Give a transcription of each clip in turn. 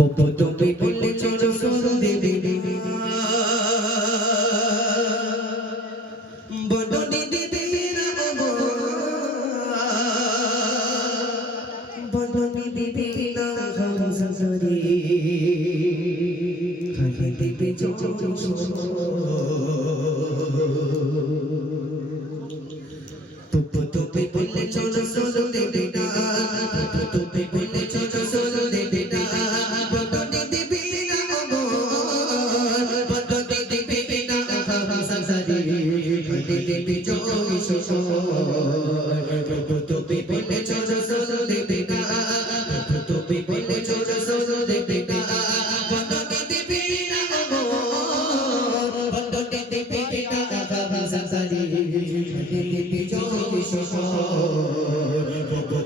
তুমি বলেছ রাসূল দেবে বদনে দেবে না বদনে দেবে না হামজারে খালি দেবে তুমি বলেছ রাসূল দেবে না তুমি বলেছ রাসূল দেবে না বদনে দেবে না বদনে দেবে না হামজারে খালি দেবে তুমি বলেছ রাসূল দেবে না তুমি বলেছ রাসূল দেবে না বদনে দেবে না বদনে দেবে না হামজারে খালি দেবে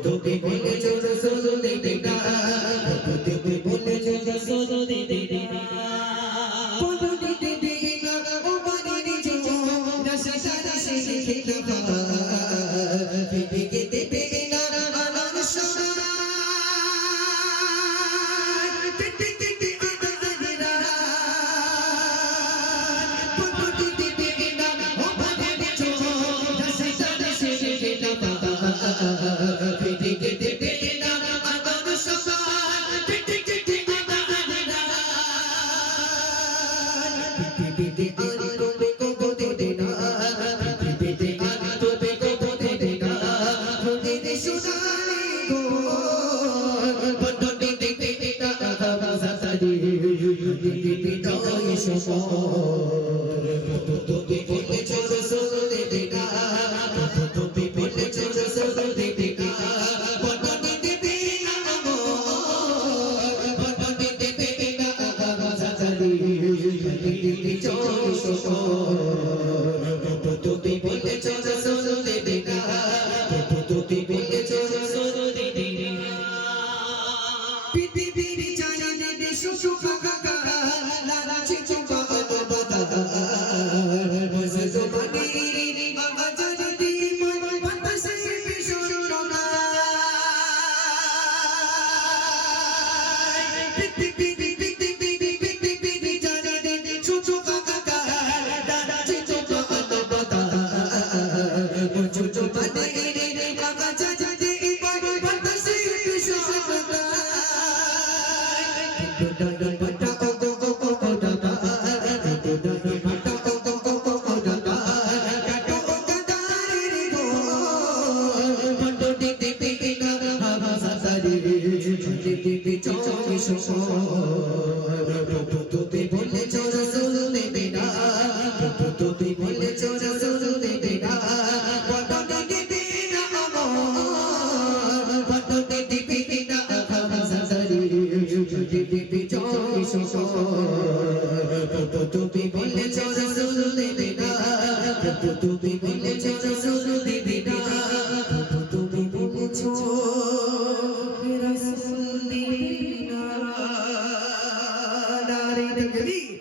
তুমি বলেছ রাসূল দেবে না তুমি বলেছ রাসূল দেবে না বদনে দেবে না ও বাড়ির জীবন রাশাশারা শেখে খেলা বিকে দেবে না আনার সোনা টিটি আদারা বদনে দেবে না ও বাড়ির জীবন রাশাশারা শেখে খেলা বিকে দেবে না আনার সোনা টিটি আদারা পিপিতে আরে রবে কো দে না পিপিতে আরে রবে কো দে না রবে দে সোনালি গো বদনে দেবে না হামজারে পিপিতে দাই সোনা তুমি বলেছ রাসূল দেবে না তুমি বলেছ রাসূল দেবে না বদনে দেবে না বদনে দেবে না হামজারে তুমি বলেছ রাসূল দেবে না তুমি বলেছ রাসূল দেবে না পৃথিবীর চারিদিকে সুখকার লালাচে চোপা বাদা মজদুমানির বাজারে দিমন বাতাসে ভীষণ রঙা তুমি বলেছ রাসূল দেবে না তুমি বলেছ রাসূল দেবে না বদনে দেবে না বদনে দেবে না হামজারে দেবে তুমি